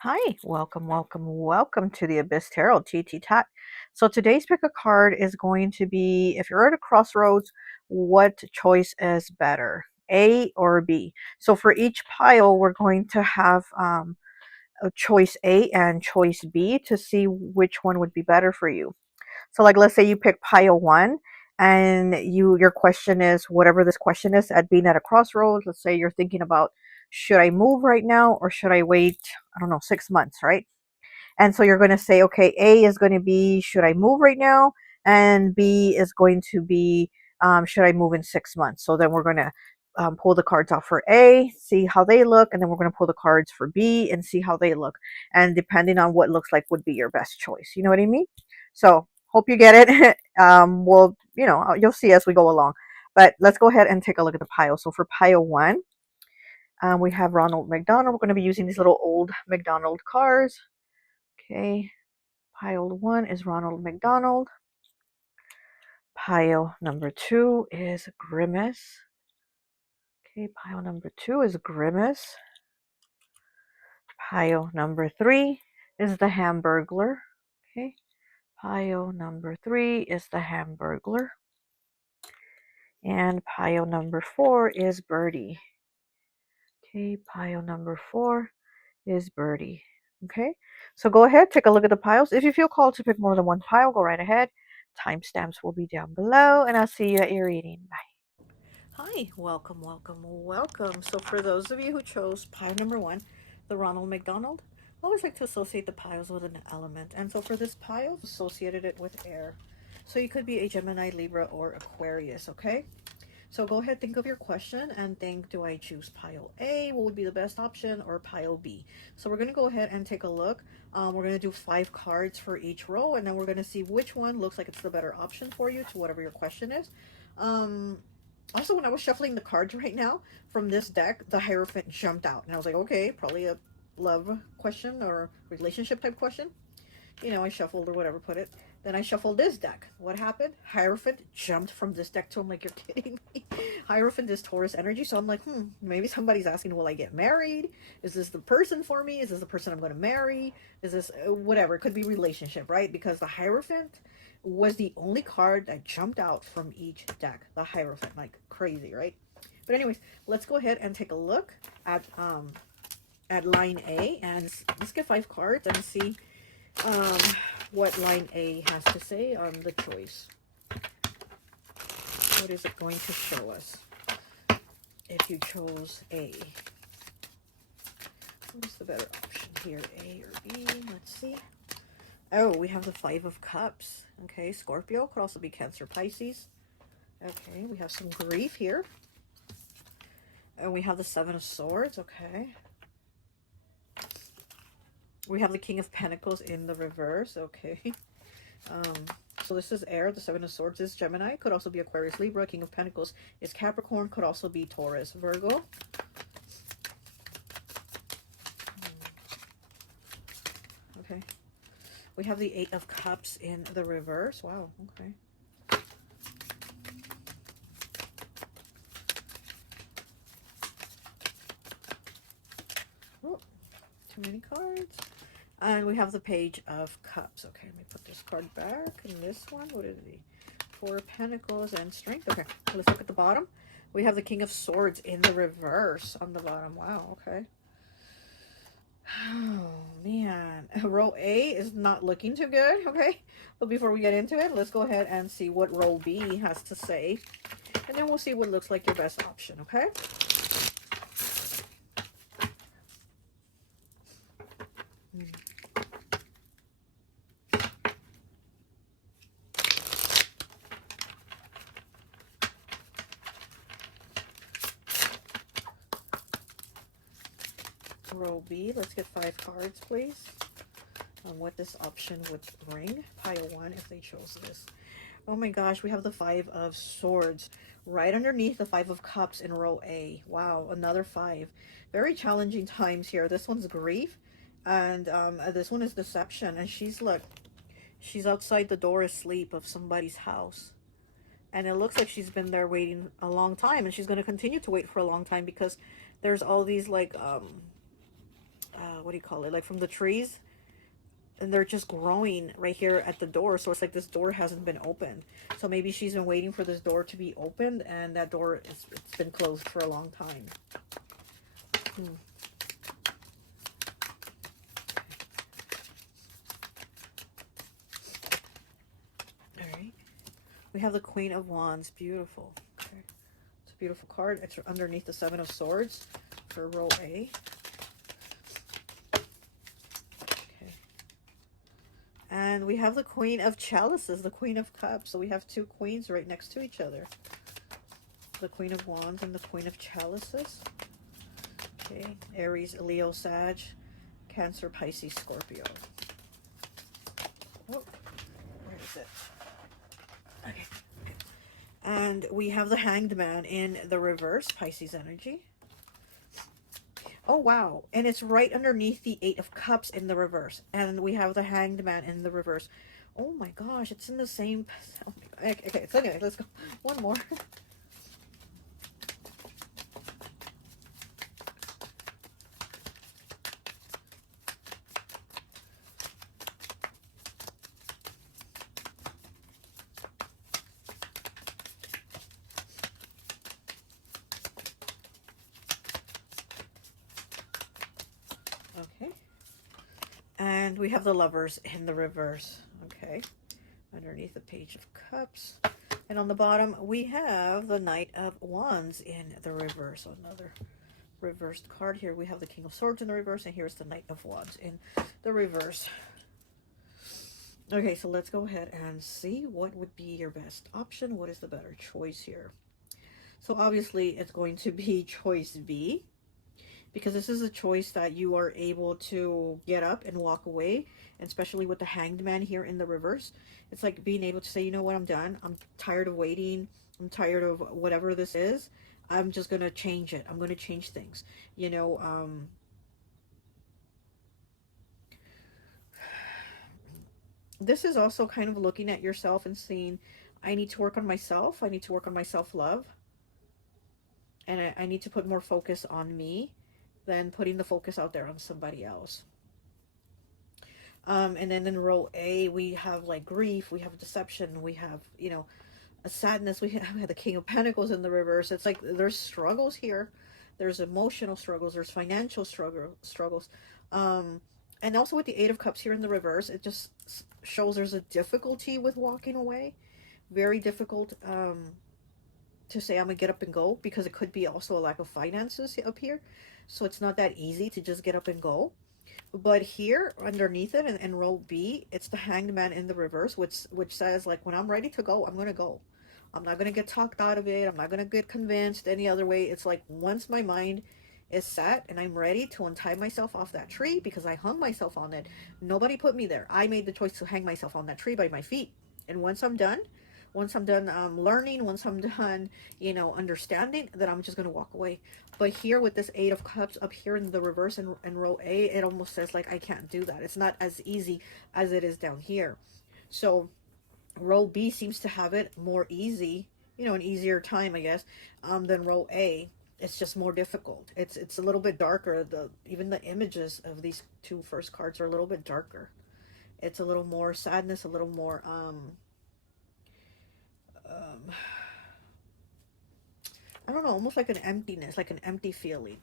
Hi, welcome to the Abyss Tarot, T.A.T. So today's pick a card is going to be, if you're at a crossroads, what choice is better, A or B? So for each pile, we're going to have a choice A and choice B to see which one would be better for you. So like let's say you pick pile one and your question is whatever this question is at being at a crossroads. Let's say you're thinking about should I move right now or should I wait, I don't know, 6 months, right? And so you're going to say, okay, A is going to be should I move right now? And B is going to be should I move in 6 months? So then we're going to pull the cards out for A, see how they look, and then we're going to pull the cards for B and see how they look. And depending on what looks like would be your best choice. You know what I mean? So hope you get it. We'll, you'll see as we go along. But let's go ahead and take a look at the pile. So for pile one, we have Ronald McDonald. We're going to be using these little old McDonald cars. Okay, pile one is Ronald McDonald. Pile number two is Grimace. Okay, pile number two is Grimace. Pile number three is the Hamburglar. Okay, pile number three is the Hamburglar. And pile number four is Birdie. Okay, pile number four is Birdie. Okay, so go ahead, take a look at the piles. If you feel called to pick more than one pile, go right ahead. Timestamps will be down below, and I'll see you at your reading. Bye. Hi, welcome. So for those of you who chose pile number one, the Ronald McDonald, I always like to associate the piles with an element. And so for this pile, associated it with air. So you could be a Gemini, Libra, or Aquarius, okay? So go ahead, think of your question and think, do I choose pile A? What would be the best option? Or pile B? So we're going to go ahead and take a look. We're going to do 5 cards for each row, and then we're going to see which one looks like it's the better option for you to whatever your question is. Also, when I was shuffling the cards right now from this deck, the Hierophant jumped out. And I was like, okay, probably a love question or relationship type question. I shuffled or whatever, put it. Then I shuffled this deck. What happened? Hierophant jumped from this deck to I'm like, you're kidding me. Hierophant is Taurus energy, so I'm like, maybe somebody's asking, will I get married? Is this the person for me? Is this the person I'm going to marry? Is this whatever? It could be relationship, right? Because the Hierophant was the only card that jumped out from each deck. The Hierophant, like crazy, right? But anyways, let's go ahead and take a look at line A, and let's get 5 cards and see um, what line A has to say on the choice. What is it going to show us if you chose A? What's the better option here, A or B? Let's see. Oh, we have the 5 of Cups. Okay, Scorpio, could also be Cancer, Pisces. Okay, we have some grief here. And we have the 7 of Swords. Okay. We have the King of Pentacles in the reverse. Okay. So this is air. The 7 of Swords is Gemini. Could also be Aquarius, Libra. King of Pentacles is Capricorn. Could also be Taurus, Virgo. Okay. We have the 8 of Cups in the reverse. Wow. Okay. Oh, too many cards. And we have the Page of Cups. Okay, let me put this card back. And this one, what is it? 4 of Pentacles and Strength. Okay, let's look at the bottom. We have the King of Swords in the reverse on the bottom. Wow, okay. Oh, man. Row A is not looking too good, okay? But before we get into it, let's go ahead and see what row B has to say. And then we'll see what looks like your best option, okay? Row B, let's get 5 cards, please, on what this option would bring. Pile 1, if they chose this. Oh my gosh, we have the 5 of Swords right underneath the 5 of Cups in row A. Wow, another 5. Very challenging times here. This one's grief, and this one is deception. And she's outside the door asleep of somebody's house. And it looks like she's been there waiting a long time, and she's going to continue to wait for a long time because there's all these like what do you call it, like from the trees, and they're just growing right here at the door. So it's like this door hasn't been opened. So maybe she's been waiting for this door to be opened, and that door it's been closed for a long time. All right. We have the Queen of Wands. Beautiful. Okay. It's a beautiful card. It's underneath the Seven of Swords for row A. And we have the Queen of Chalices, the Queen of Cups. So we have two queens right next to each other. The Queen of Wands and the Queen of Chalices. Okay, Aries, Leo, Sag, Cancer, Pisces, Scorpio. Oh, where is it? Okay. And we have the Hanged Man in the reverse, Pisces energy. Oh, wow. And it's right underneath the Eight of Cups in the reverse. And we have the Hanged Man in the reverse. Oh, my gosh. It's in the same... Oh my God. Okay, so anyway, let's go. One more. Okay. And we have the Lovers in the reverse. Okay. Underneath the Page of Cups. And on the bottom, we have the Knight of Wands in the reverse. So another reversed card here. We have the King of Swords in the reverse, and here's the Knight of Wands in the reverse. Okay, so let's go ahead and see what would be your best option. What is the better choice here? So obviously, it's going to be choice B, because this is a choice that you are able to get up and walk away, and especially with the Hanged Man here in the reverse. It's like being able to say, you know what, I'm done. I'm tired of waiting. I'm tired of whatever this is. I'm just going to change it. I'm going to change things. You know, this is also kind of looking at yourself and seeing, I need to work on myself. I need to work on my self-love. And I need to put more focus on me than putting the focus out there on somebody else. And then in row A, we have like grief, we have deception, we have, you know, a sadness, we have the King of Pentacles in the reverse. It's like there's struggles here. There's emotional struggles, there's financial struggles. And also with the Eight of Cups here in the reverse, it just shows there's a difficulty with walking away. Very difficult to say I'm gonna get up and go, because it could be also a lack of finances up here. So it's not that easy to just get up and go. But here underneath it in row B, it's the Hanged Man in the reverse, which says like, when I'm ready to go, I'm gonna go. I'm not gonna get talked out of it. I'm not gonna get convinced any other way. It's like, once my mind is set and I'm ready to untie myself off that tree, because I hung myself on it. Nobody put me there. I made the choice to hang myself on that tree by my feet. And once I'm done learning, once I'm done, you know, understanding, that I'm just going to walk away. But here with this Eight of Cups up here in the reverse in row A, it almost says like, I can't do that. It's not as easy as it is down here. So row B seems to have it more easy, you know, an easier time, I guess, than row A. It's just more difficult. It's a little bit darker. Even the images of these two first cards are a little bit darker. It's a little more sadness, a little more I don't know, almost like an emptiness, like an empty feeling.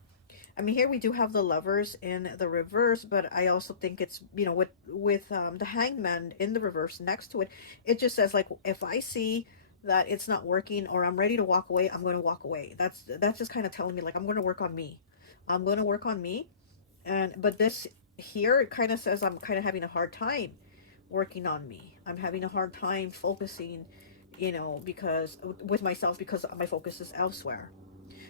I mean, here we do have the Lovers in the reverse, but I also think it's, you know, with the Hanged Man in the reverse next to it, it just says like, if I see that it's not working or I'm ready to walk away, I'm going to walk away. That's just kind of telling me like, I'm going to work on me. I'm going to work on me. But this here, it kind of says I'm kind of having a hard time working on me. I'm having a hard time focusing, you know, because with myself, because my focus is elsewhere.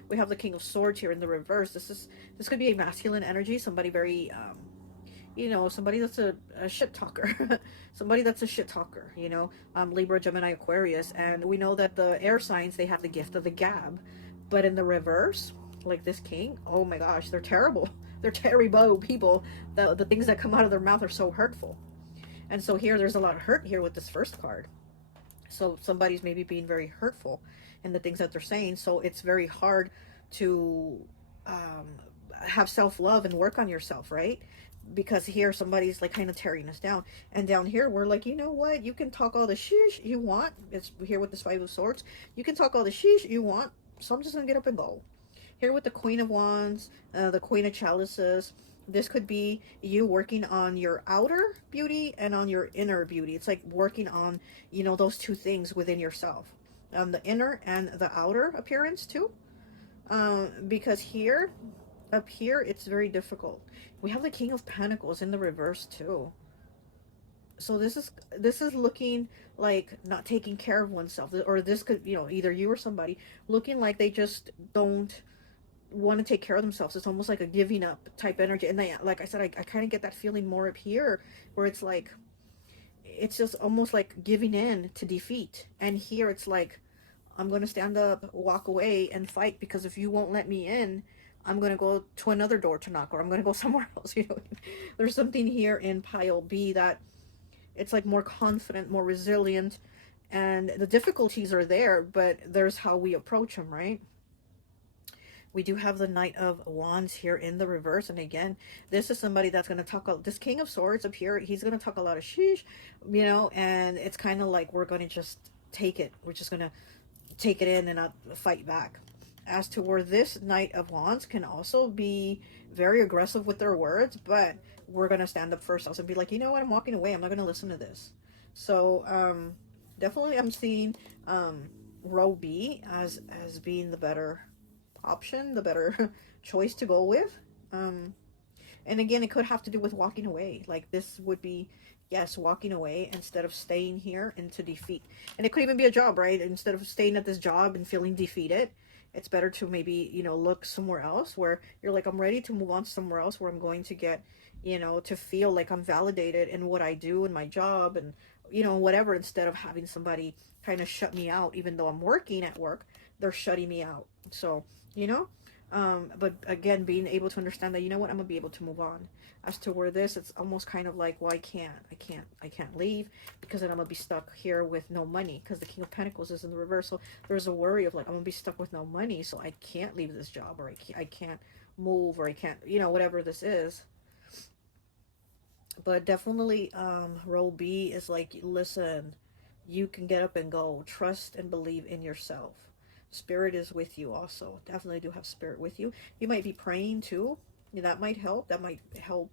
We have the King of Swords here in the reverse. This could be a masculine energy, somebody very you know, somebody that's a shit talker. Somebody that's a shit talker, you know, Libra, Gemini, Aquarius. And we know that the air signs, they have the gift of the gab, but in the reverse, like this king, oh my gosh, they're terrible. They're terrible people. The things that come out of their mouth are so hurtful. And so here, there's a lot of hurt here with this first card. So somebody's maybe being very hurtful in the things that they're saying. So it's very hard to have self-love and work on yourself, right? Because here somebody's like kind of tearing us down, and down here we're like, you know what, you can talk all the sheesh you want. It's here with this Five of Swords, you can talk all the sheesh you want, so I'm just gonna get up and go. Here with the Queen of Wands, the Queen of Chalices, this could be you working on your outer beauty and on your inner beauty. It's like working on, you know, those two things within yourself, the inner and the outer appearance too, because here, up here, it's very difficult. We have the King of Pentacles in the reverse too. So this is looking like not taking care of oneself, or this could, you know, either you or somebody looking like they just don't want to take care of themselves. It's almost like a giving up type energy. And they, like I said, I kind of get that feeling more up here, where it's like, it's just almost like giving in to defeat. And here it's like, I'm going to stand up, walk away, and fight, because if you won't let me in, I'm going to go to another door to knock, or I'm going to go somewhere else. You know, there's something here in pile B that it's like more confident, more resilient, and the difficulties are there, but there's how we approach them, right? We do have the Knight of Wands here in the reverse. And again, this is somebody that's going to talk, this King of Swords up here, he's going to talk a lot of sheesh, you know, and it's kind of like we're going to just take it. We're just going to take it in and not fight back. As to where this Knight of Wands can also be very aggressive with their words, but we're going to stand up for ourselves and be like, you know what, I'm walking away. I'm not going to listen to this. So definitely I'm seeing row B as being the better option, the better choice to go with. And again, it could have to do with walking away. Like this would be, yes, walking away instead of staying here into defeat. And it could even be a job, right? Instead of staying at this job and feeling defeated, it's better to maybe, you know, look somewhere else where you're like, I'm ready to move on somewhere else where I'm going to get, you know, to feel like I'm validated in what I do in my job and, you know, whatever, instead of having somebody kind of shut me out. Even though I'm working at work, they're shutting me out. So, you know, but again, being able to understand that, you know what, I'm gonna be able to move on. As to where this, it's almost kind of like, well, I can't leave, because then I'm gonna be stuck here with no money, because the King of Pentacles is in the reverse. So there's a worry of like, I'm gonna be stuck with no money, so I can't leave this job, or I can't move, or I can't, you know, whatever this is. But definitely row B is like, listen, you can get up and go. Trust and believe in yourself. Spirit is with you also. Definitely do have spirit with you. You might be praying too. That might help. That might help.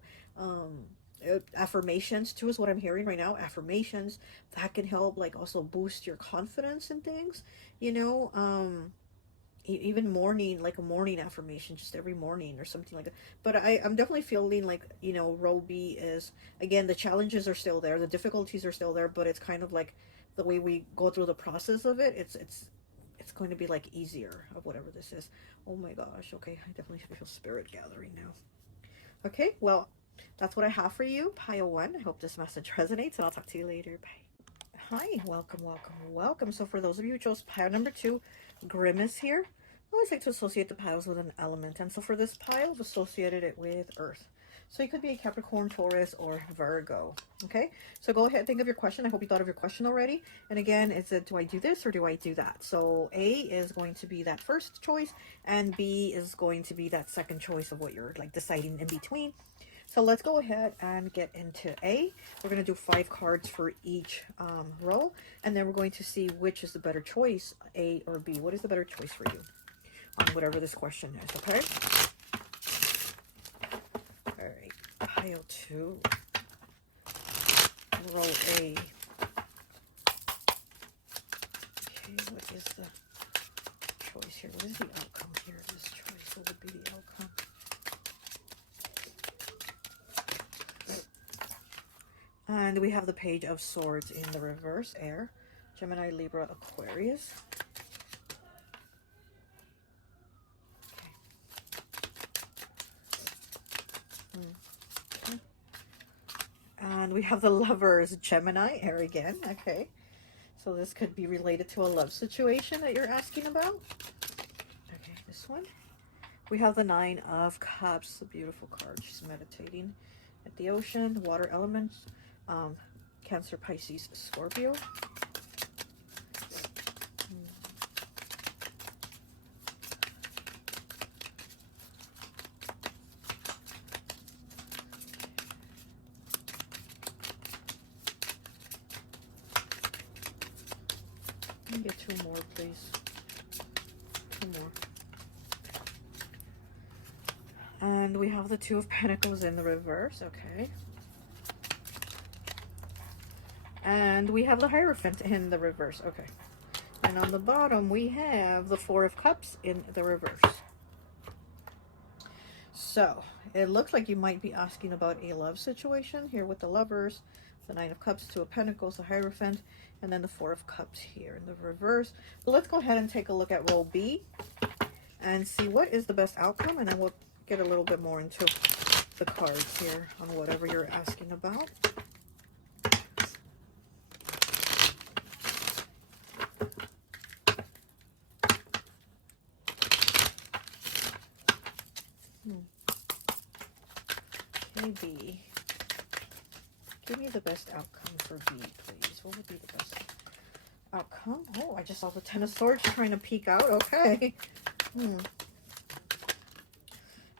Affirmations too is what I'm hearing right now. Affirmations, that can help, like also boost your confidence in things, you know. Even morning, like a morning affirmation, just every morning or something like that. But I'm definitely feeling like, you know, row B is, again, the challenges are still there, the difficulties are still there, but it's kind of like the way we go through the process of it, it's going to be like easier of whatever this is. Oh my gosh. Okay, I definitely feel spirit gathering now. Okay, well, that's what I have for you, pile 1. I hope this message resonates, and I'll talk to you later. Bye. Hi, welcome, welcome, welcome. So for those of you who chose pile number 2, Grimace here, I always like to associate the piles with an element. And so for this pile, I've associated it with Earth. So you could be a Capricorn, Taurus, or Virgo. Okay, so go ahead, think of your question. I hope you thought of your question already. And again, is it, do I do this or do I do that? So A is going to be that first choice, and B is going to be that second choice of what you're like deciding in between. So let's go ahead and get into A. We're going to do 5 cards for each row, and then we're going to see which is the better choice, A or B. What is the better choice for you on whatever this question is, okay? All right, pile 2, row A. Okay, what is the choice here? What is the outcome here of this choice? What would be the outcome? And we have the Page of Swords in the reverse, air, Gemini, Libra, Aquarius. Okay. And we have the Lovers, Gemini, air again. Okay, so this could be related to a love situation that you're asking about. Okay, this one. We have the 9 of Cups, a beautiful card. She's meditating at the ocean, water elements, Cancer, Pisces, Scorpio. me get 2 more, please. 2 more. And we have the 2 of Pentacles in the reverse. Okay. And we have the Hierophant in the reverse. Okay. And on the bottom, we have the 4 of Cups in the reverse. So, it looks like you might be asking about a love situation here with the Lovers, the 9 of Cups, 2 of Pentacles, the Hierophant, and then the 4 of Cups here in the reverse. But let's go ahead and take a look at roll B and see what is the best outcome, and then we'll get a little bit more into the cards here on whatever you're asking about. Okay, B. Give me the best outcome for B, please. What would be the best outcome? Oh, I just saw the 10 of Swords trying to peek out. Okay.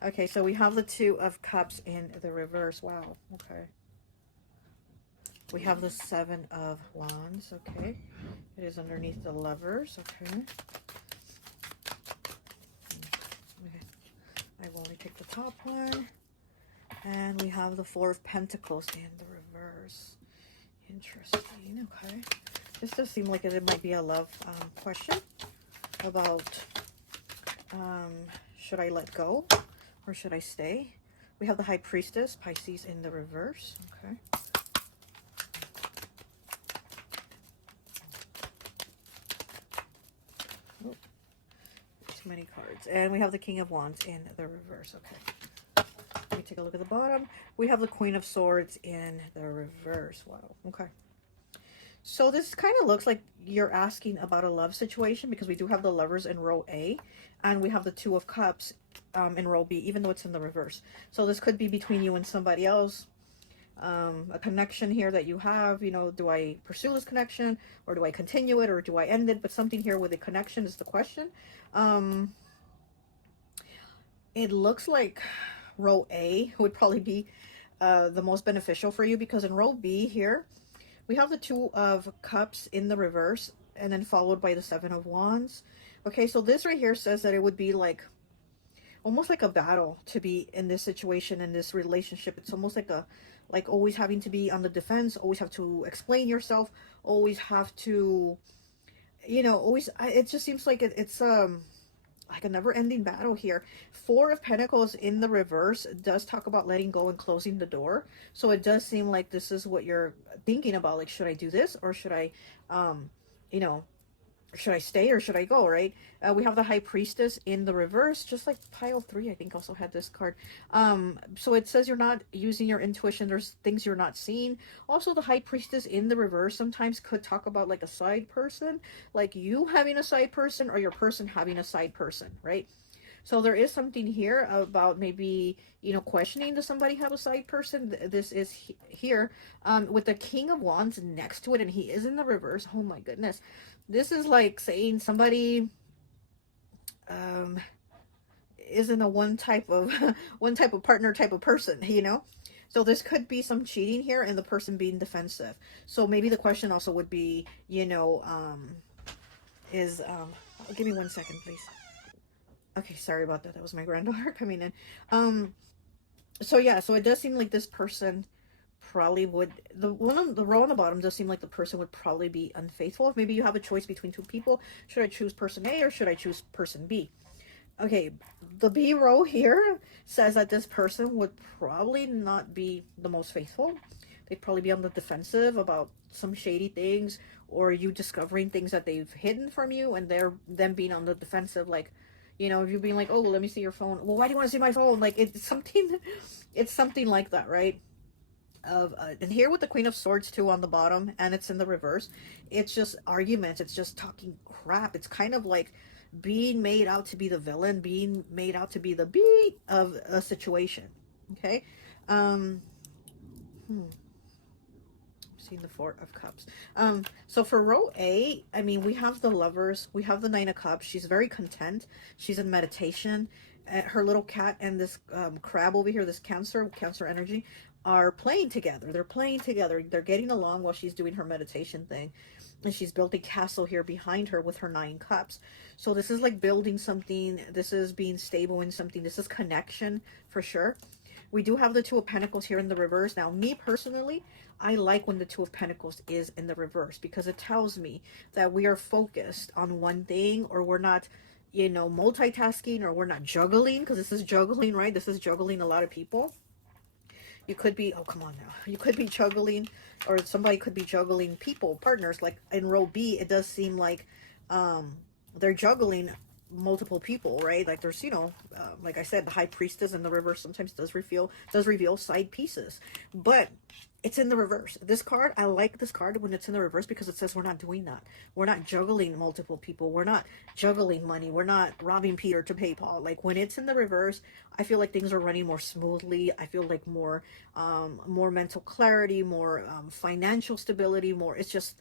Okay, so we have the 2 of Cups in the reverse. Wow. Okay. We have the 7 of Wands. Okay. It is underneath the Lovers. Okay. I will only take the top one. And we have the 4 of Pentacles in the reverse. Interesting. Okay. This does seem like it might be a love question about should I let go or should I stay? We have the High Priestess, Pisces in the reverse. Okay. Oh, too many cards. And we have the King of Wands in the reverse. Okay. Let me take a look at the bottom. We have the Queen of Swords in the reverse. Wow. Okay. So this kind of looks like you're asking about a love situation because we do have the Lovers in row A and we have the 2 of Cups in row B, even though it's in the reverse. So this could be between you and somebody else, a connection here that you have. You know, do I pursue this connection or do I continue it or do I end it? But something here with a connection is the question. It looks like row A would probably be the most beneficial for you because in row B here, we have the 2 of Cups in the reverse and then followed by the 7 of Wands. Okay, so this right here says that it would be like almost like a battle to be in this situation, in this relationship. It's almost like always having to be on the defense, always have to explain yourself, always have to, you know, always, it just seems like it's like a never-ending battle here. 4 of Pentacles in the reverse does talk about letting go and closing the door. So it does seem like this is what you're thinking about. Like, should I do this or should I, you know, should I stay or should I go, right? We have the High Priestess in the reverse, just like pile 3, I think also had this card. So it says you're not using your intuition. There's things you're not seeing. Also, the High Priestess in the reverse sometimes could talk about like a side person, like you having a side person or your person having a side person, right? So there is something here about maybe, you know, questioning, does somebody have a side person? This is here with the King of Wands next to it, and he is in the reverse. Oh my goodness. This is like saying somebody isn't a one type of partner type of person, you know? So this could be some cheating here and the person being defensive. So maybe the question also would be, you know, give me 1 second, please. Okay, sorry about that. That was my granddaughter coming in. So yeah, so it does seem like this person probably would, the row on the bottom does seem like the person would probably be unfaithful. If maybe you have a choice between 2 people, should I choose person A or should I choose person B? Okay, the B row here says that this person would probably not be the most faithful. They'd probably be on the defensive about some shady things, or you discovering things that they've hidden from you, and them being on the defensive, like, you know, you being like, oh, let me see your phone. Well, why do you want to see my phone? Like, it's something like that, right? And here with the Queen of Swords too on the bottom, and it's in the reverse, it's just arguments, it's just talking crap. It's kind of like being made out to be the villain, being made out to be the B of a situation. Okay. Seeing the 4 of Cups. So for row A, I mean, we have the Lovers, we have the 9 of Cups. She's very content, she's in meditation, her little cat and this crab over here, this cancer energy, are playing together. They're playing together. They're getting along while she's doing her meditation thing. And she's built a castle here behind her with her 9 cups. So this is like building something. This is being stable in something. This is connection for sure. We do have the 2 of Pentacles here in the reverse. Now, me personally, I like when the 2 of Pentacles is in the reverse because it tells me that we are focused on one thing, or we're not, you know, multitasking, or we're not juggling, because this is juggling, right? This is juggling a lot of people. You could be, oh, come on now. You could be juggling, or somebody could be juggling people, partners. Like in row B, it does seem like they're juggling multiple people, right? Like there's, you know, like I said, the High Priestess in the reverse sometimes does reveal side pieces, but it's in the reverse. This card, I like this card when it's in the reverse because it says we're not doing that. We're not juggling multiple people. We're not juggling money. We're not robbing Peter to pay Paul. Like when it's in the reverse, I feel like things are running more smoothly. I feel like more mental clarity, more financial stability, more, it's just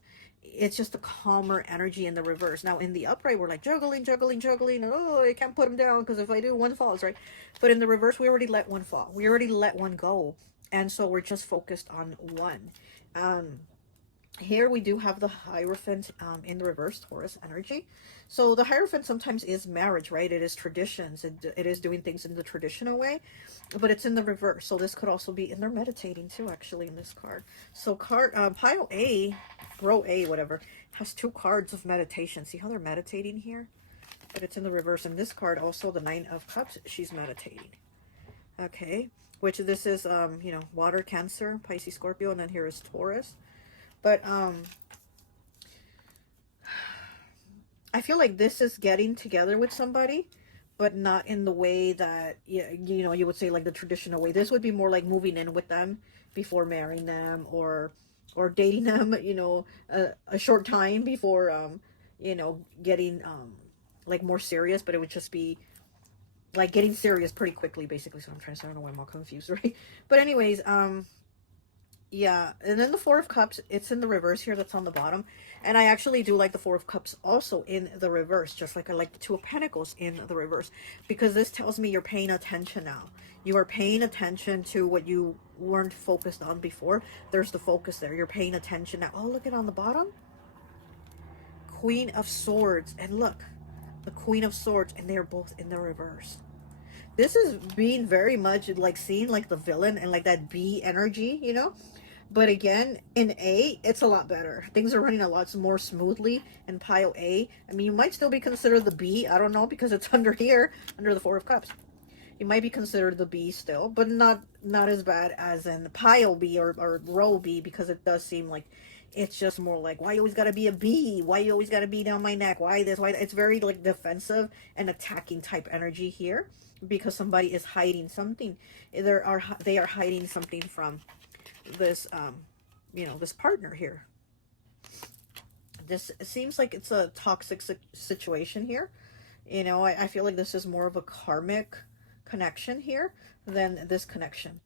a calmer energy in the reverse. Now in the upright, we're like juggling, and oh, I can't put them down because if I do, one falls, right? But in the reverse, we already let one fall. We already let one go. And so we're just focused on one. Here we do have the Hierophant in the reverse, Taurus energy. So the Hierophant sometimes is marriage, right? It is traditions. It is doing things in the traditional way, but it's in the reverse. So this could also be in there meditating too, actually, in this card. So pile A, row A, whatever, has 2 cards of meditation. See how they're meditating here? But it's in the reverse. And this card also, the 9 of Cups, she's meditating. Okay, which this is, you know, water, Cancer, Pisces, Scorpio, and then here is Taurus. But I feel like this is getting together with somebody, but not in the way that, you know, you would say like the traditional way. This would be more like moving in with them before marrying them, or dating them, you know, a short time before, you know, getting like more serious. But it would just be like getting serious pretty quickly, basically. So I'm trying to say, I don't know why I'm all confused, right? But anyways, yeah, and then the 4 of Cups, it's in the reverse here, that's on the bottom. And I actually do like the 4 of Cups also in the reverse, just like I like the 2 of Pentacles in the reverse, because this tells me you're paying attention now. You are paying attention to what you weren't focused on before. There's the focus there. You're paying attention now. Oh, look at on the bottom. Queen of Swords. And look, the Queen of Swords, and they're both in the reverse. This is being very much like seeing like the villain and like that B energy, you know? But again, in A, it's a lot better. Things are running a lot more smoothly in pile A. I mean, you might still be considered the B. I don't know, because it's under here, under the 4 of Cups. You might be considered the B still, but not as bad as in pile B or row B, because it does seem like it's just more like, why you always gotta be a B? Why you always gotta be down my neck? Why this? Why? It's very like defensive and attacking type energy here, because somebody is hiding something. They are hiding something from this you know, this partner here. This seems like it's a toxic situation here, you know. I feel like this is more of a karmic connection here than this connection.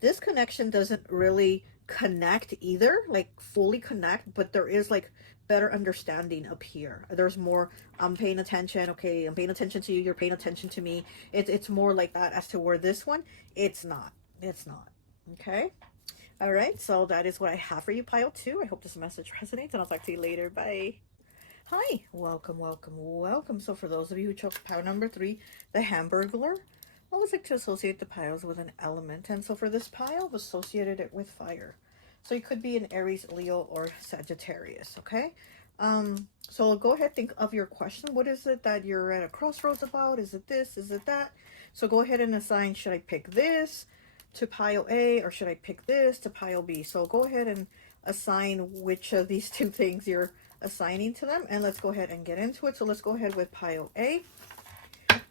This connection doesn't really connect either, like fully connect, but there is like better understanding up here. There's more, I'm paying attention, okay, I'm paying attention to you, you're paying attention to me. It's more like that, as to where this one, it's not. Okay, all right, so that is what I have for you, pile 2. I hope this message resonates, and I'll talk to you later. Bye. Hi, welcome. So for those of you who chose pile number 3, the Hamburglar, I always like to associate the piles with an element, and so for this pile, I've associated it with fire. So you could be an Aries, Leo, or Sagittarius, okay? So go ahead, think of your question. What is it that you're at a crossroads about? Is it this? Is it that? So go ahead and assign, should I pick this to pile A, or should I pick this to pile B? So go ahead and assign which of these 2 things you're assigning to them, and let's go ahead and get into it. So let's go ahead with pile A.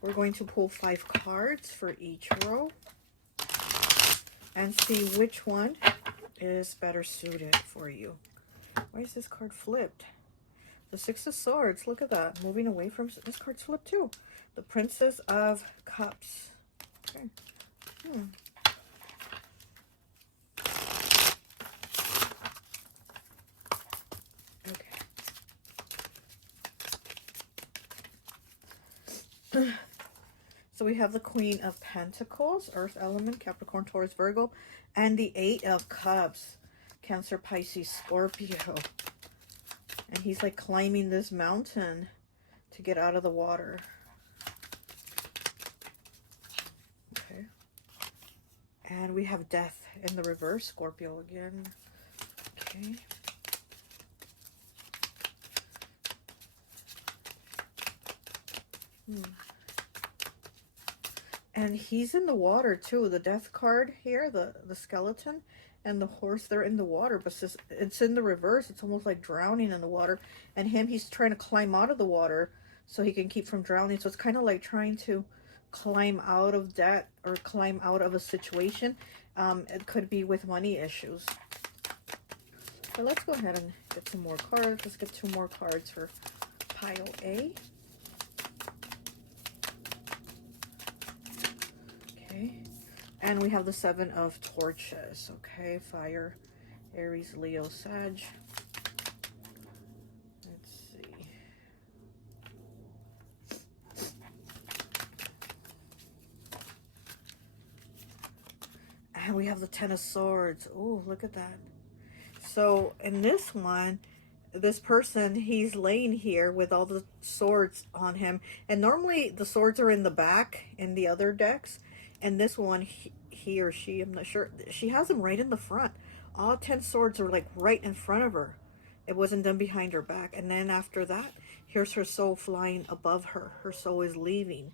We're going to pull 5 cards for each row and see which one is better suited for you. Why is this card flipped? The 6 of Swords, look at that. Moving away from, this card's flipped too. The Princess of Cups. Okay. Okay. So we have the Queen of Pentacles, Earth element, Capricorn, Taurus, Virgo, and the Eight of Cups, Cancer, Pisces, Scorpio. And he's like climbing this mountain to get out of the water. Okay. And we have Death in the reverse, Scorpio again. Okay. And he's in the water too. The Death card here, the skeleton and the horse, they're in the water, but it's in the reverse. It's almost like drowning in the water. And he's trying to climb out of the water so he can keep from drowning. So it's kind of like trying to climb out of debt or climb out of a situation. It could be with money issues. So let's go ahead and get some more cards. Let's get 2 more cards for pile A. Okay. And we have the 7 of Torches. Okay. Fire, Aries, Leo, Sag. Let's see. And we have the 10 of Swords. Oh, look at that. So in this one, this person, he's laying here with all the swords on him. And normally the swords are in the back in the other decks. And this one, he or she, I'm not sure, she has them right in the front. All 10 swords are like right in front of her. It wasn't done behind her back. And then after that, here's her soul flying above her. Her soul is leaving.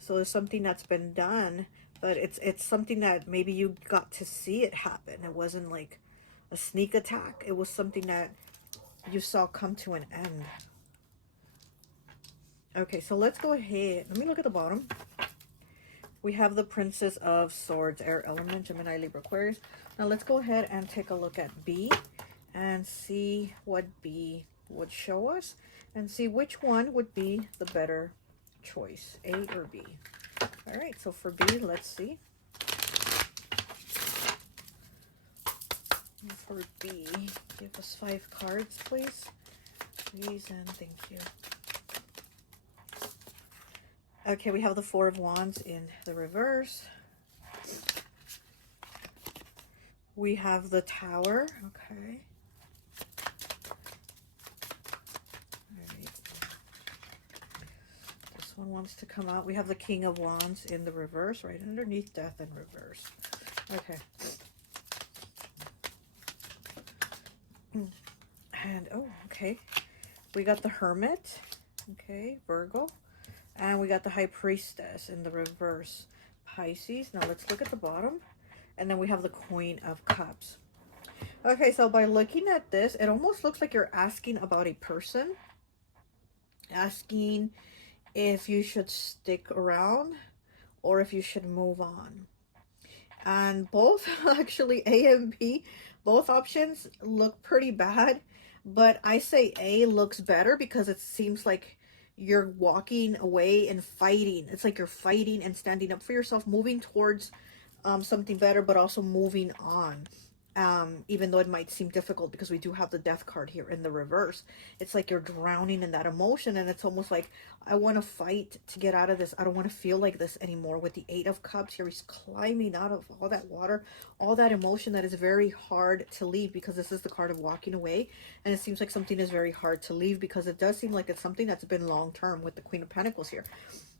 So there's something that's been done, but it's something that maybe you got to see it happen. It wasn't like a sneak attack. It was something that you saw come to an end. Okay, so let's go ahead. Let me look at the bottom. We have the Princess of Swords, air element, Gemini, Libra, Aquarius. Now let's go ahead and take a look at B and see what B would show us and see which one would be the better choice, A or B. All right, so for B, let's see. For B, give us 5 cards, please. Please and thank you. Okay, we have the 4 of Wands in the reverse. We have the Tower. Okay. All right. This one wants to come out. We have the King of Wands in the reverse, right underneath Death in reverse. Okay. And, oh, okay. We got the Hermit. Okay, Virgo. And we got the High Priestess in the reverse, Pisces. Now let's look at the bottom. And then we have the Queen of Cups. Okay, so by looking at this, it almost looks like you're asking about a person. Asking if you should stick around or if you should move on. And both, actually, A and B, both options look pretty bad. But I say A looks better because it seems like you're walking away and fighting. It's like you're fighting and standing up for yourself, moving towards something better, but also moving on. Even though it might seem difficult because we do have the Death card here in the reverse. It's like you're drowning in that emotion, and it's almost like, I want to fight to get out of this. I don't want to feel like this anymore. With the 8 of Cups here, he's climbing out of all that water, all that emotion that is very hard to leave, because this is the card of walking away, and it seems like something is very hard to leave because it does seem like it's something that's been long term with the Queen of Pentacles here.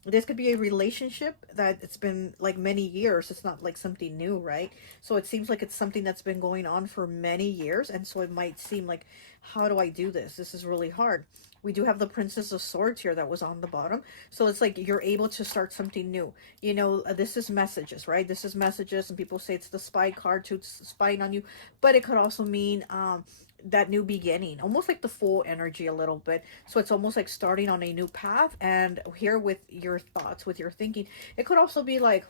This could be a relationship that it's been like many years. It's not like something new, right? So it seems like it's something that's been going on for many years. And so it might seem like, how do I do this? This is really hard. We do have the Princess of Swords here that was on the bottom. So it's like you're able to start something new. You know, this is messages, right? This is messages, and people say it's the spy card to spying on you. But it could also mean that new beginning, almost like the Fool energy a little bit. So it's almost like starting on a new path. And here with your thoughts, with your thinking, it could also be like,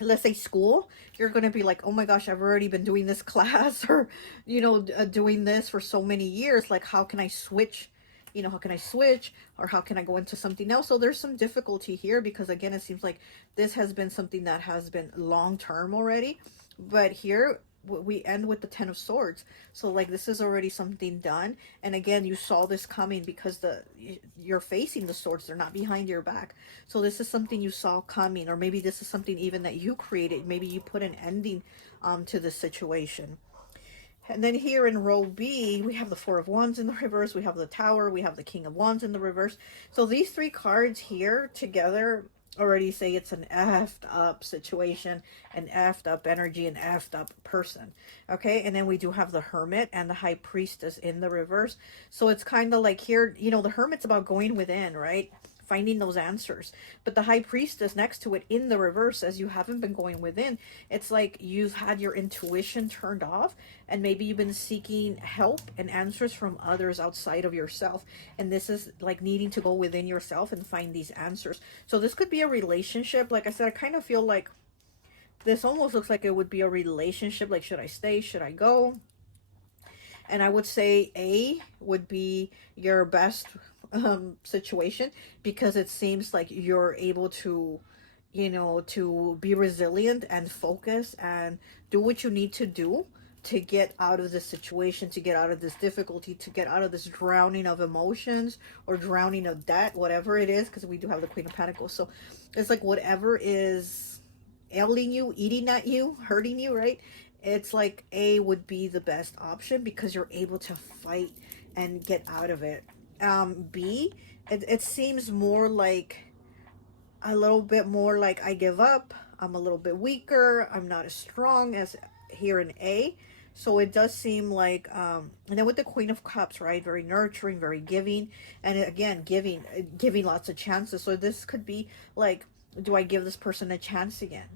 let's say school, you're going to be like, oh my gosh, I've already been doing this class, or, you know, doing this for so many years. Like, how can I switch? You know, how can I switch, or how can I go into something else? So there's some difficulty here because, again, it seems like this has been something that has been long term already. But here we end with the Ten of Swords. So like this is already something done, and again you saw this coming because you're facing the swords, they're not behind your back. So this is something you saw coming, or maybe this is something even that you created. Maybe you put an ending to this situation. And then here in row B, we have the Four of Wands in the reverse, we have the Tower, we have the King of Wands in the reverse. So these three cards here together already say it's an effed up situation, an effed up energy, an effed up person. Okay, and then we do have the Hermit and the High Priestess in the reverse. So it's kind of like here, you know, the Hermit's about going within, right? Finding those answers. But the High Priestess next to it in the reverse, as you haven't been going within, it's like you've had your intuition turned off, and maybe you've been seeking help and answers from others outside of yourself. And this is like needing to go within yourself and find these answers. So this could be a relationship. Like I said, I kind of feel like this almost looks like it would be a relationship. Like, should I stay? Should I go? And I would say A would be your best situation, because it seems like you're able to, you know, to be resilient and focus and do what you need to do to get out of this situation, to get out of this difficulty, to get out of this drowning of emotions or drowning of debt, whatever it is, because we do have the Queen of Pentacles. So it's like whatever is ailing you, eating at you, hurting you, right? It's like A would be the best option because you're able to fight and get out of it. B, it seems more like a little bit more like I give up, I'm a little bit weaker, I'm not as strong as here in A. So it does seem like, and then with the Queen of Cups, right, very nurturing, very giving, and again, giving lots of chances. So this could be like, do I give this person a chance again?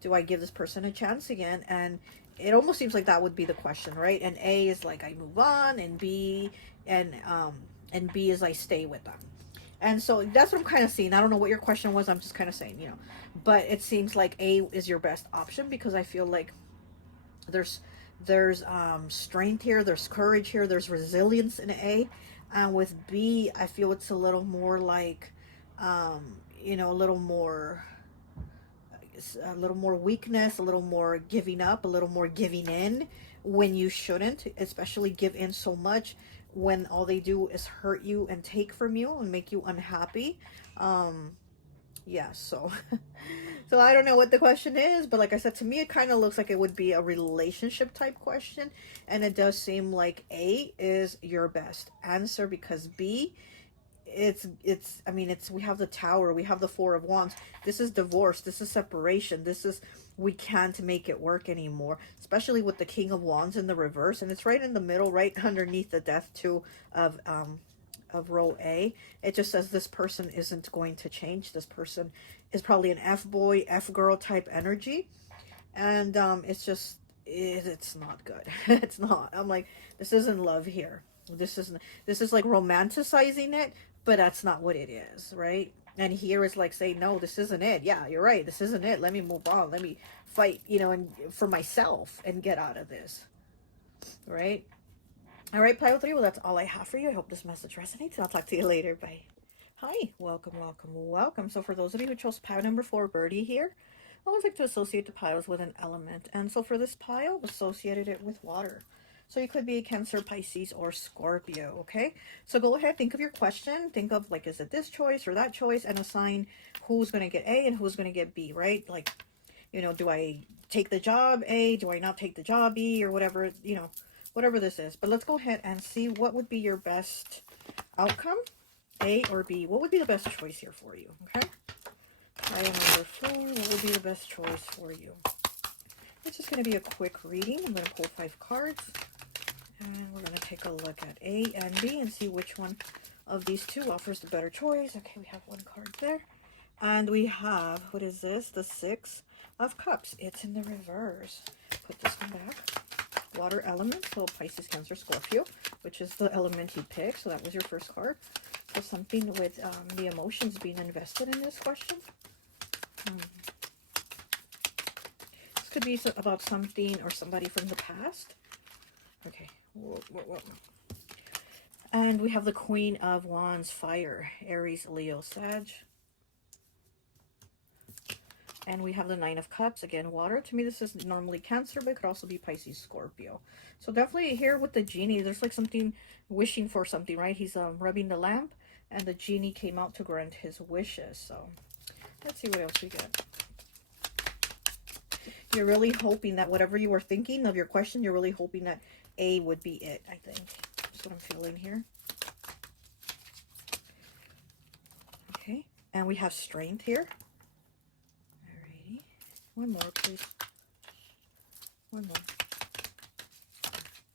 Do I give this person a chance again? And it almost seems like that would be the question, right? And A is like I move on, and B is I stay with them. And so that's what I'm kind of seeing. I don't know what your question was. I'm just kind of saying, you know, but it seems like A is your best option, because I feel like there's strength here, there's courage here, there's resilience in A. And with B, I feel it's a little more like, you know, a little more weakness, a little more giving up, a little more giving in when you shouldn't, especially give in so much when all they do is hurt you and take from you and make you unhappy. Yeah, so so I don't know what the question is, but like I said, to me it kind of looks like it would be a relationship type question, and it does seem like A is your best answer, because B, I mean, we have the Tower, we have the Four of Wands. This is divorce, this is separation, this is, we can't make it work anymore, especially with the King of Wands in the reverse, and it's right in the middle, right underneath the Death too of row A. It just says this person isn't going to change. This person is probably an F-boy, F-girl type energy, and it's just, it's not good. It's not. I'm like, this isn't love here. This is like romanticizing it, but that's not what it is, right? And here is like saying, no, this isn't it. Yeah, you're right, this isn't it. Let me move on, let me fight, you know, and for myself and get out of this, right? All right, pile 3, well, that's all I have for you. I hope this message resonates. I'll talk to you later. Bye. Hi, welcome, welcome, welcome. So for those of you who chose pile number 4, Birdie here, I always like to associate the piles with an element. And so for this pile, associated it with water. So you could be a Cancer, Pisces, or Scorpio, okay? So go ahead, think of your question. Think of, like, is it this choice or that choice? And assign who's going to get A and who's going to get B, right? Like, you know, do I take the job A? Do I not take the job B? Or whatever, you know, whatever this is. But let's go ahead and see what would be your best outcome, A or B. What would be the best choice here for you, okay? Pile number 4, what would be the best choice for you? It's just going to be a quick reading. I'm going to pull 5 cards. And we're going to take a look at A and B and see which one of these two offers the better choice. Okay, we have 1 card there. And we have, what is this? The 6 of Cups. It's in the reverse. Put this one back. Water element, so Pisces, Cancer, Scorpio, which is the element you picked. So that was your first card. So something with the emotions being invested in this question. This could be about something or somebody from the past. Okay. Whoa. And we have the Queen of Wands, fire, Aries, Leo, Sag. And we have the Nine of Cups, again, water. To me, this is normally Cancer, but it could also be Pisces, Scorpio. So definitely here with the genie, there's like something, wishing for something, right? He's rubbing the lamp, and the genie came out to grant his wishes. So let's see what else we get. You're really hoping that whatever you were thinking of your question, you're really hoping that A would be it, I think. That's what I'm feeling here. Okay, and we have Strength here. Alrighty. One more, please. One more.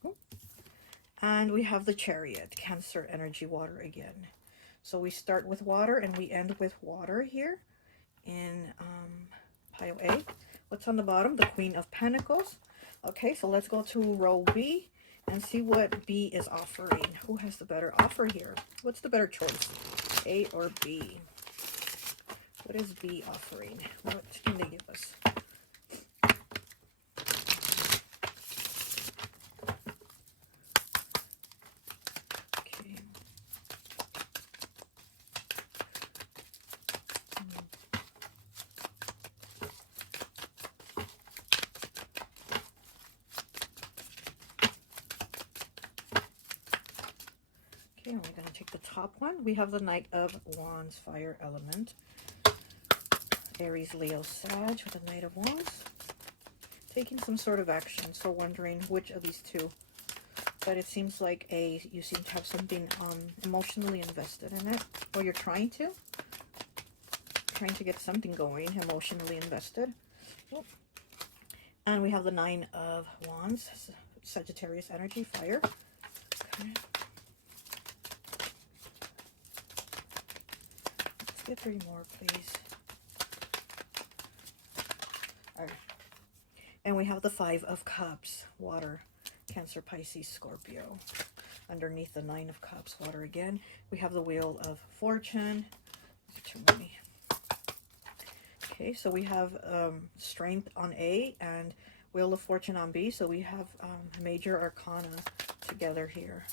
Oh. And we have the Chariot, Cancer energy, water again. So we start with water and we end with water here in pile A. What's on the bottom? The Queen of Pentacles. Okay, so let's go to row B and see what B is offering. Who has the better offer here? What's the better choice? A or B? What is B offering? What can they give us? Okay. Okay, and we're going to take the top one. We have the Knight of Wands, fire element. Aries, Leo, Sag with the Knight of Wands. Taking some sort of action, so wondering which of these two. But it seems like you seem to have something emotionally invested in it. Or you're trying to get something going, emotionally invested. Oh. And we have the Nine of Wands, Sagittarius energy, fire. Okay. Let's get 3 more, please. All right. And we have the Five of Cups, water, Cancer, Pisces, Scorpio. Underneath the Nine of Cups, water again. We have the Wheel of Fortune. Too many. Okay, so we have Strength on A and Wheel of Fortune on B. So we have major arcana together here.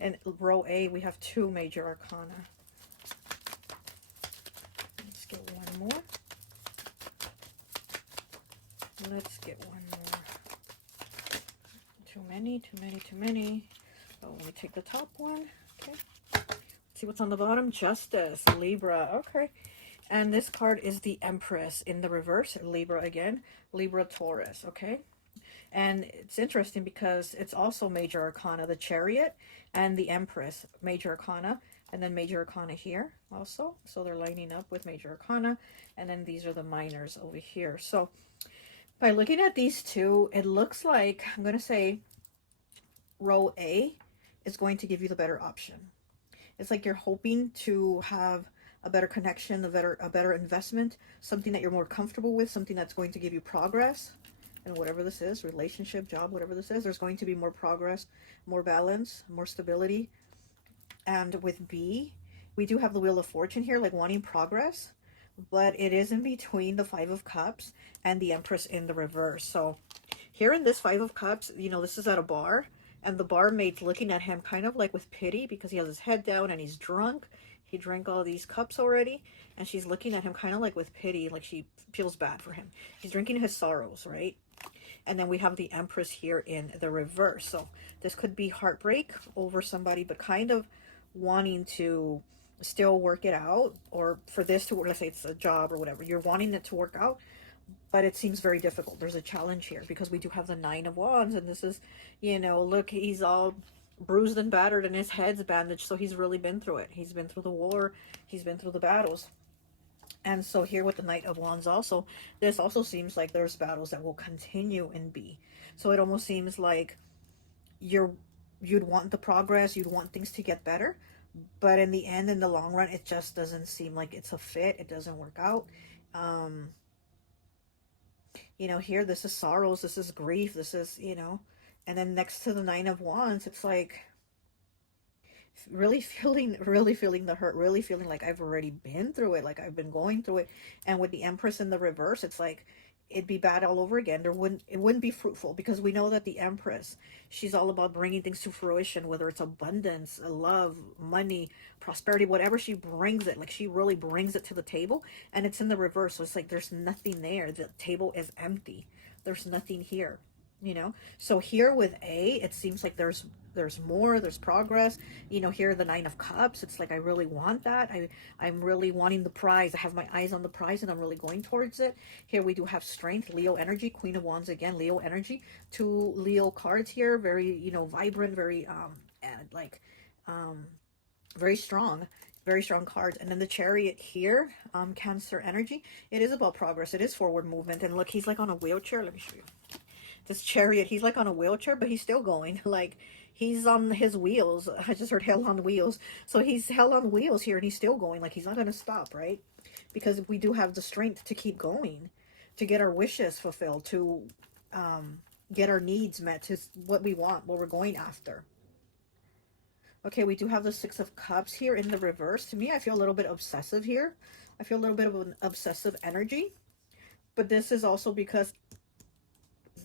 And row A, we have 2 major arcana. Let's get one more. Let's get one more. Too many, too many, too many. Oh, let me take the top one. Okay. Let's see what's on the bottom. Justice, Libra. Okay. And this card is the Empress in the reverse. Libra again. Libra, Taurus. Okay. And it's interesting because it's also major arcana, the Chariot and the Empress, major arcana, and then major arcana here also. So they're lining up with major arcana, and then these are the minors over here. So by looking at these two, it looks like, I'm going to say row A is going to give you the better option. It's like you're hoping to have a better connection, a better investment, something that you're more comfortable with, something that's going to give you progress. And whatever this is, relationship, job, whatever this is, there's going to be more progress, more balance, more stability. And with B, we do have the Wheel of Fortune here, like wanting progress, but it is in between the Five of Cups and the Empress in the reverse. So here in this Five of Cups, you know, this is at a bar, and the barmaid's looking at him kind of like with pity because he has his head down and he's drunk. He drank all these cups already, and she's looking at him kind of like with pity, like she feels bad for him. He's drinking his sorrows, right? And then we have the Empress here in the reverse. So this could be heartbreak over somebody, but kind of wanting to still work it out, or for this to work, let's say it's a job or whatever. You're wanting it to work out, but it seems very difficult. There's a challenge here because we do have the Nine of Wands, and this is, you know, look, he's all bruised and battered and his head's bandaged. So he's really been through it. He's been through the war. He's been through the battles. And so here with the Knight of Wands also, this also seems like there's battles that will continue in B. So it almost seems like you'd want the progress, you'd want things to get better, but in the end, in the long run, it just doesn't seem like it's a fit. It doesn't work out. You know, here, this is sorrows, this is grief, this is, you know, and then next to the Nine of Wands, it's like really feeling the hurt, really feeling like I've already been through it, like I've been going through it. And with the Empress in the reverse, it's like it'd be bad all over again. It wouldn't be fruitful, because we know that the Empress, she's all about bringing things to fruition, whether it's abundance, love, money, prosperity, whatever she brings it, like she really brings it to the table. And it's in the reverse, so it's like there's nothing there. The table is empty. There's nothing here, you know. So here with A, it seems like there's more, there's progress. You know, here the Nine of Cups, it's like I really want that. I'm really wanting the prize. I have my eyes on the prize and I'm really going towards it. Here we do have strength, Leo energy, Queen of Wands again, Leo energy. Two Leo cards here, very, you know, vibrant, very and like very strong, very strong cards. And then the Chariot here, Cancer energy. It is about progress. It is forward movement. And look, he's like on a wheelchair. Let me show you this Chariot. He's like on a wheelchair, but he's still going. Like he's on his wheels. I just heard hell on wheels. So he's hell on wheels here, and he's still going. Like he's not gonna stop, right? Because we do have the strength to keep going, to get our wishes fulfilled, to get our needs met, to what we want, what we're going after. Okay, we do have the Six of Cups here in the reverse. To me, I feel a little bit obsessive here. I feel a little bit of an obsessive energy. But this is also because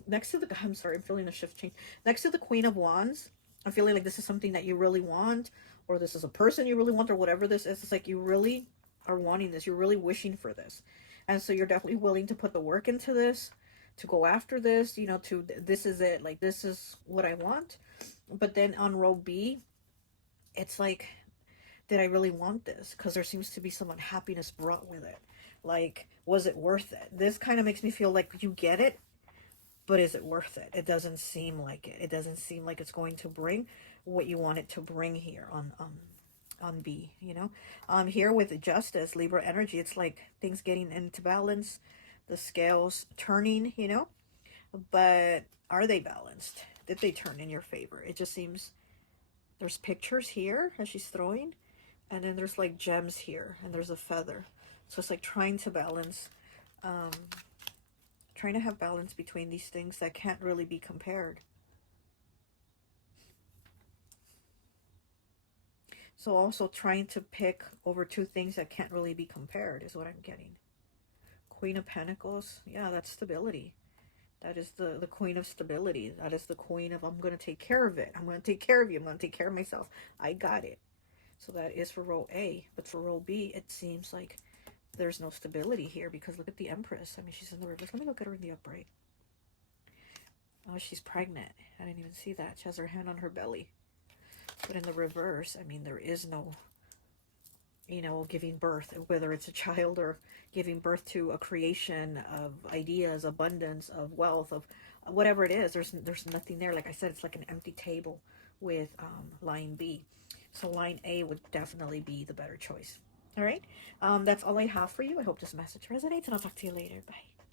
next to the, I'm sorry, I'm feeling a shift change. Next to the Queen of Wands, I'm feeling like this is something that you really want, or this is a person you really want, or whatever this is. It's like you really are wanting this. You're really wishing for this. And so you're definitely willing to put the work into this, to go after this, you know, to, this is it. Like, this is what I want. But then on row B, it's like, did I really want this? Because there seems to be some unhappiness brought with it. Like, was it worth it? This kind of makes me feel like you get it, but is it worth it? It doesn't seem like it. It doesn't seem like it's going to bring what you want it to bring here on B, you know. Here with Justice, Libra energy, it's like things getting into balance, the scales turning, you know. But are they balanced? Did they turn in your favor? It just seems there's pictures here as she's throwing, and then there's like gems here, and there's a feather. So it's like trying to balance, trying to have balance between these things that can't really be compared. So also trying to pick over two things that can't really be compared is what I'm getting. Queen of Pentacles, yeah, that's stability. That is the Queen of Stability. That is the Queen of, I'm going to take care of it. I'm going to take care of you. I'm going to take care of myself. I got it. So that is for row A. But for row B, it seems like there's no stability here, because look at the Empress. I mean, she's in the reverse. Let me look at her in the upright. Oh, she's pregnant. I didn't even see that. She has her hand on her belly. But in the reverse, I mean, there is no, you know, giving birth, whether it's a child or giving birth to a creation of ideas, abundance, of wealth, of whatever it is. There's nothing there. Like I said, it's like an empty table with line B. So line A would definitely be the better choice. All right. That's all I have for you. I hope this message resonates, and I'll talk to you later. Bye.